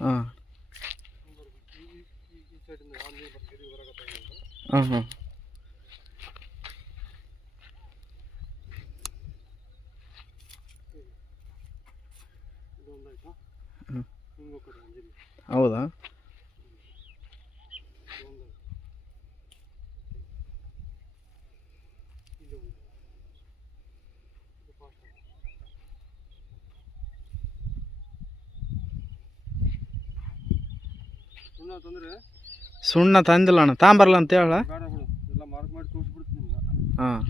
ಹಾಂ ಹಾಂ ಹಾಂ ಹೌದಾ ಸುಣ್ಣ ತಂದಿಲ್ಲ ಅಣ್ಣ ತಾಂಬರಲ್ಲ ಅಂತ ಹೇಳ ಹಾಂ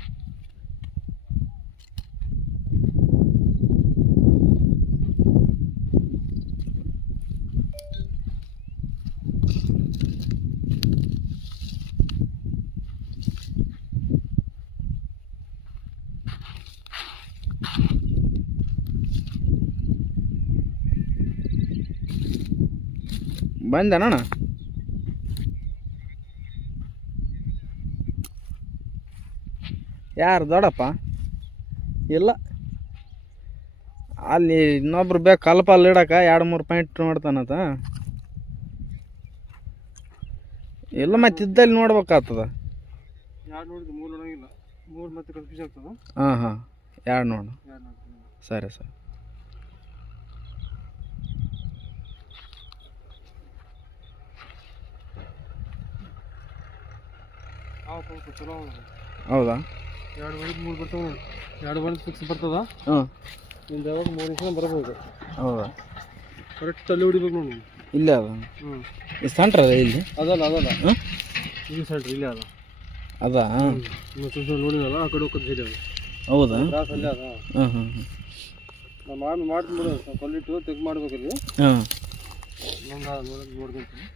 ಬಂದೇನಣ್ಣ ಯಾರು ದೊಡ್ಡಪ್ಪ ಇಲ್ಲ ಅಲ್ಲಿ ಇನ್ನೊಬ್ರು ಬೇಕು ಕಲ್ಪಲ್ಲಿ ಇಡಕ್ಕೆ 2-3 ಪಾಯಿಂಟ್ ನೋಡ್ತಾನತ ಇಲ್ಲ ಮತ್ತೆ ಇದ್ದಲ್ಲಿ ನೋಡ್ಬೇಕಾಗ್ತದ ಹಾಂ ಹಾಂ 2 ನೋಡು ಸರಿ ಸರಿ ಹೌದಾ 2 ಬಾರಿ 3 ಬರ್ತಾವ ನೋಡಿ 2 ಬಾರಿ ಫಿಕ್ಸ್ ಬರ್ತದ ಹಾಂ ನಿಂದು ಯಾವಾಗ 3 ನಿಮಿಷ ಬರ್ಬೋದು ಹೌದಾ ಕರೆಕ್ಟ್ ಅಲ್ಲಿ ಹೊಡಿಬೇಕು ನೋಡಿ ಇಲ್ಲೇ ಅದ ಈ ಸೆಂಟ್ರ್ ಅದ ಇಲ್ಲಿ ಅದಲ್ಲ ಹಾಂ ಈ ಸೆಂಟ್ರ್ ಇಲ್ಲೇ ಅದ ಅದಾ ನೋಡಿದಲ್ಲ ಆ ಕಡೆ ಹೋಗೋದು ಸರಿ ಅದು ಹೌದಾ ಕ್ರಾಸ್ ಅಲ್ಲೇ ಅದ ಹಾಂ ಹಾಂ ನಾನು ಮಾಡ್ತೀನಿ ಬಿಡು ಕೊಲ್ಲಿಟ್ಟು ತೆಗ್ ಮಾಡ್ಬೇಕಲ್ಲಿ ಹಾಂ ಇನ್ನೊಂದು ನೋಡ್ತೀನಿ